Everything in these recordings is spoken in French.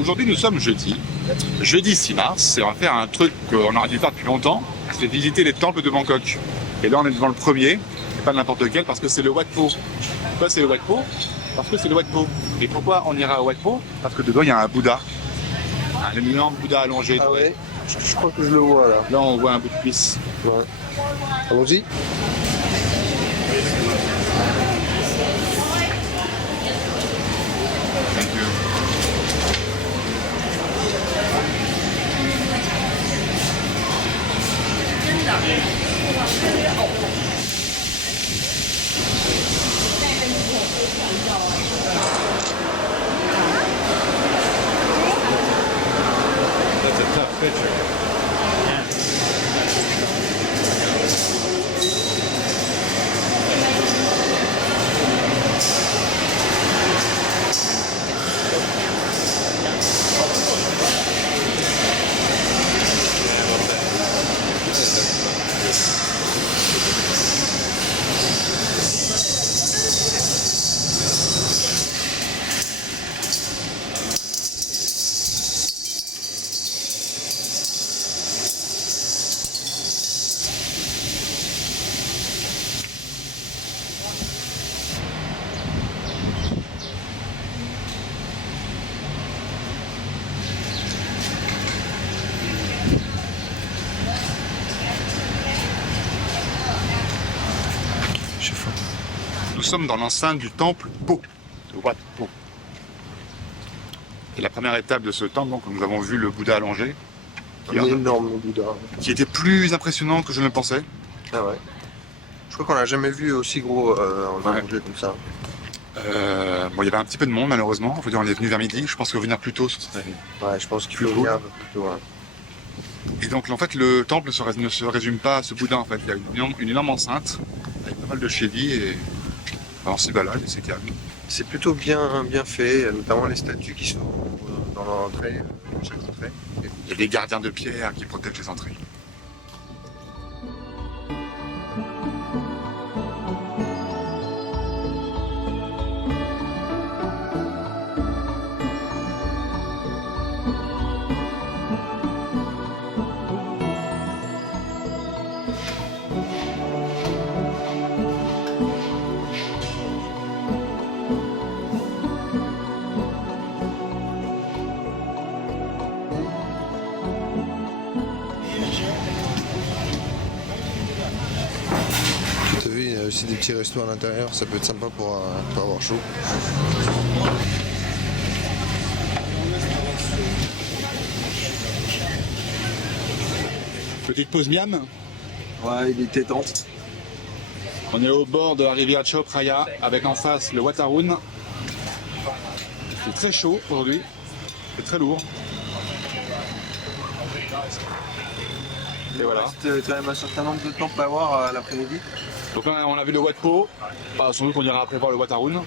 Aujourd'hui, nous sommes jeudi 6 mars, et on va faire un truc qu'on aurait dû faire depuis longtemps, c'est visiter les temples de Bangkok. Et là, on est devant le premier, et pas n'importe lequel, parce que c'est le Wat Po. Pourquoi c'est le Wat Po? Parce que c'est le Wat Po. Et pourquoi on ira au Wat Po? Parce que dedans, il y a un Bouddha. Un énorme Bouddha allongé. Ah ouais, je crois que je le vois là. Là, on voit un bout de cuisse. Ouais. Allons-y. That's a tough picture. Nous sommes dans l'enceinte du temple Po, le Wat Po. Et la première étape de ce temple, donc, nous avons vu le Bouddha allongé, Un énorme Bouddha. qui était plus impressionnant que je ne le pensais. Ah ouais. Je crois qu'on l'a jamais vu aussi gros en allongé comme ça. Bon, il y avait un petit peu de monde malheureusement. Faut dire, on est venu vers midi. Je pense que venir plus tôt, ce serait. Ouais, je pense qu'il Plus faut cool. venir un peu plus tôt. Hein. Et donc, en fait, le temple ne se résume pas à ce Bouddha. En fait, il y a une énorme enceinte avec pas mal de chélis et on s'y balade et c'est calme. C'est plutôt bien fait, notamment les statues qui sont dans l'entrée, chaque entrée. Il y a des gardiens de pierre qui protègent les entrées. Tu as vu, il y a aussi des petits restos à l'intérieur, ça peut être sympa pour avoir chaud. Petite pause miam. Ouais, il est tétant. On est au bord de la rivière Chao Phraya avec en face le Wat Arun. C'est très chaud aujourd'hui. C'est très lourd. Et voilà. Il reste quand même un certain nombre de temples à voir l'après-midi. Donc là, on a vu le Wat Po. Sans doute qu'on ira après voir le Wat Arun.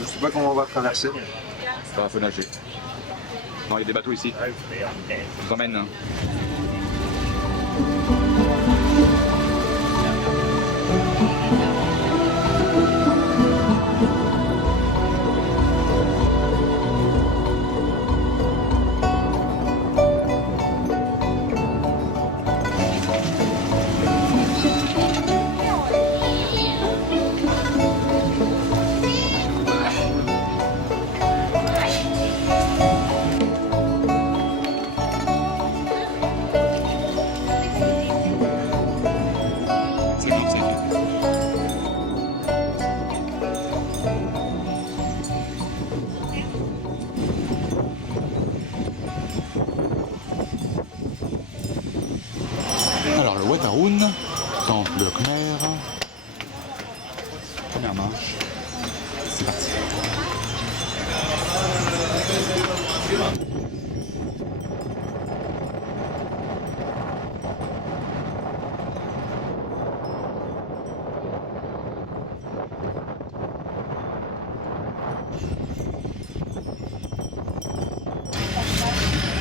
Je sais pas comment on va traverser. Ça faut nager. Non, il y a des bateaux ici. Je vous emmène. Alors le Wat Arun, temple khmer, première marche, c'est parti.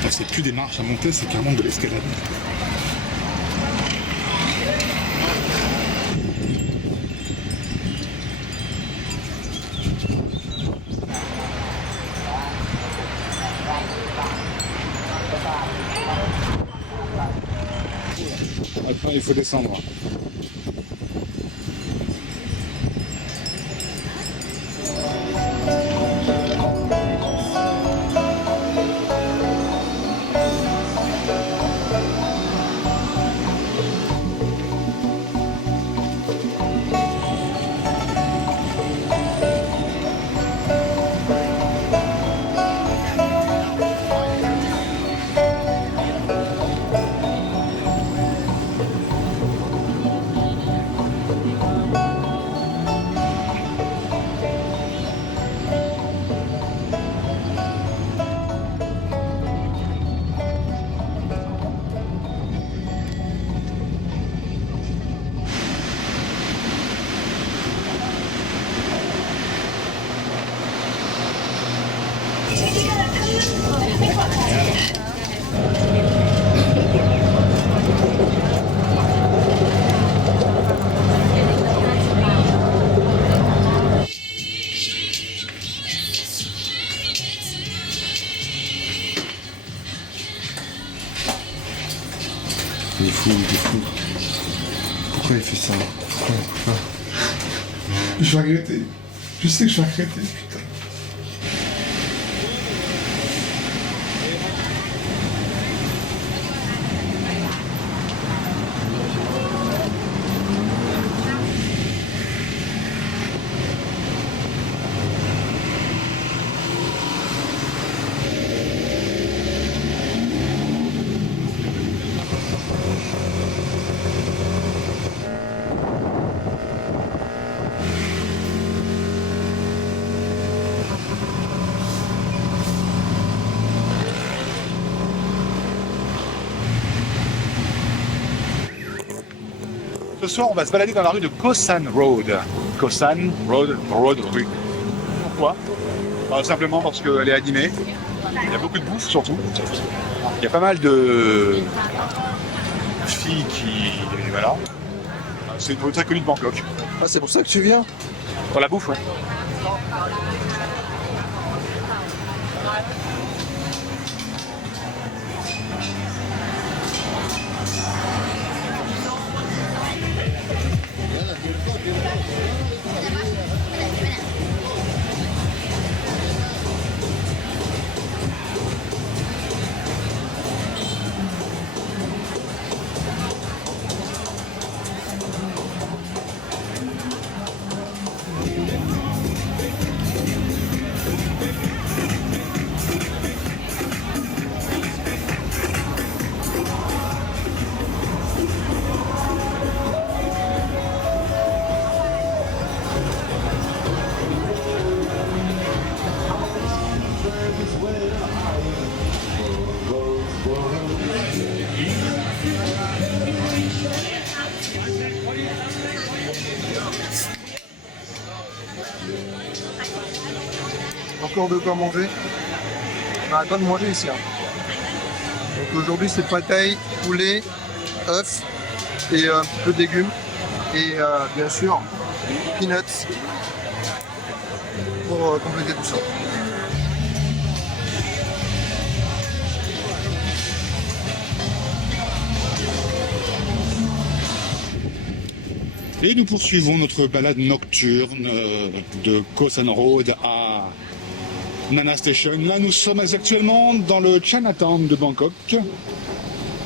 C'est plus des marches à monter, c'est carrément de l'escalade. faut descendre. Il est fou, il est fou. Pourquoi il fait ça? Pourquoi? Je vais regretter. Je sais que je vais regretter, putain. Ce soir, on va se balader dans la rue de Khao San Road. Khao San Road, rue. Pourquoi? Simplement parce qu'elle est animée. Il y a beaucoup de bouffe surtout. Il y a pas mal de filles qui... Voilà. C'est une rue très connue de Bangkok. Ah, c'est pour ça que tu viens? Pour la bouffe, ouais. Encore de quoi manger? On arrête pas de manger ici. Hein. Donc aujourd'hui c'est pâtaille, poulet, œufs et un petit peu de légumes. Et bien sûr, peanuts pour compléter tout ça. Et nous poursuivons notre balade nocturne de Khao San Road à Nana Station. Là, nous sommes actuellement dans le Chinatown de Bangkok.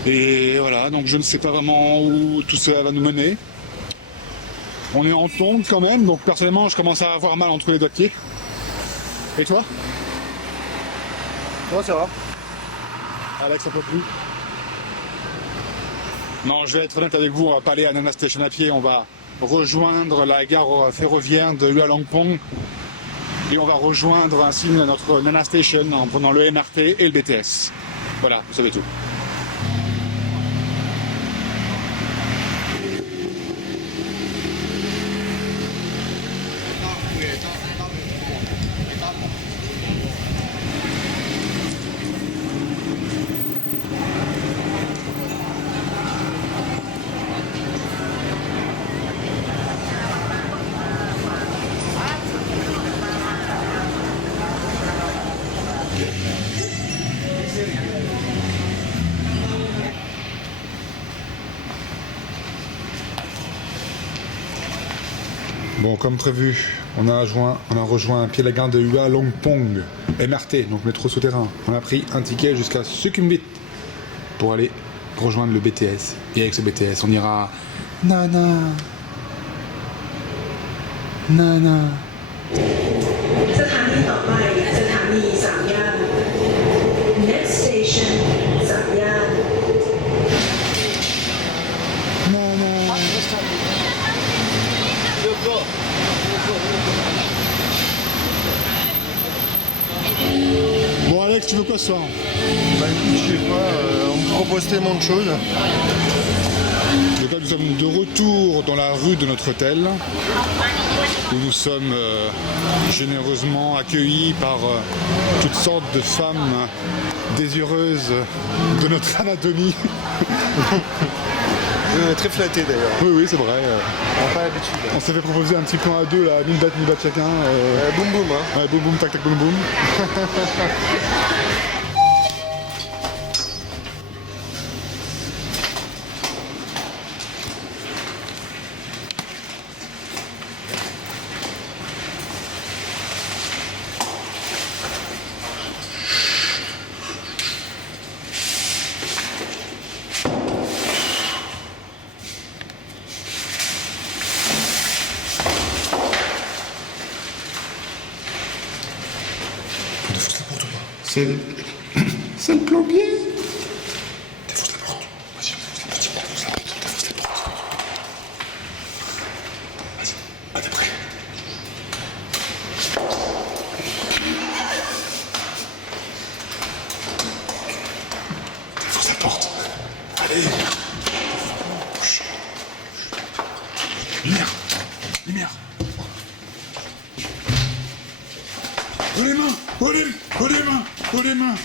Et voilà, donc je ne sais pas vraiment où tout ça va nous mener. On est en tongue quand même, donc personnellement, je commence à avoir mal entre les doigts de pied. Et toi? Moi ça va. Alex, ça peut plus. Non, je vais être honnête avec vous, on va pas aller à Nana Station à pied, on va rejoindre la gare ferroviaire de Hualongpong et on va rejoindre ainsi notre Nana Station en prenant le MRT et le BTS. Voilà, vous savez tout. Bon, comme prévu, on a rejoint un pied de la gare de Hua Longpong, MRT, donc métro souterrain. On a pris un ticket jusqu'à Sukhumvit pour aller rejoindre le BTS. Et avec ce BTS, on ira Nana. Nana. สถานีต่อไปสถานีสามย่าน Next station สามย่าน Nana. Bon Alex, tu veux quoi ce soir? Bah écoute, je sais pas, on me propose tellement de choses. Donc là, nous sommes de retour dans la rue de notre hôtel, où nous sommes généreusement accueillis par toutes sortes de femmes désireuses de notre anatomie. On est très flattés d'ailleurs. Oui, oui, c'est vrai. On n'a pas l'habitude. On s'est fait proposer un petit plan à deux, là, 1000 bahts chacun. Boum boum, hein. Ouais, boum boum, tac tac boum boum. Défonce la porte ou pas? C'est le plombier. Défonce la porte. Vas-y, on défonce la porte. Défonce la porte. Vas-y, ah t'es prêt? Défonce la porte. Allez. Bouge. Lumière. Lumière. Oh les mains. Oh les mains. Oh les mains.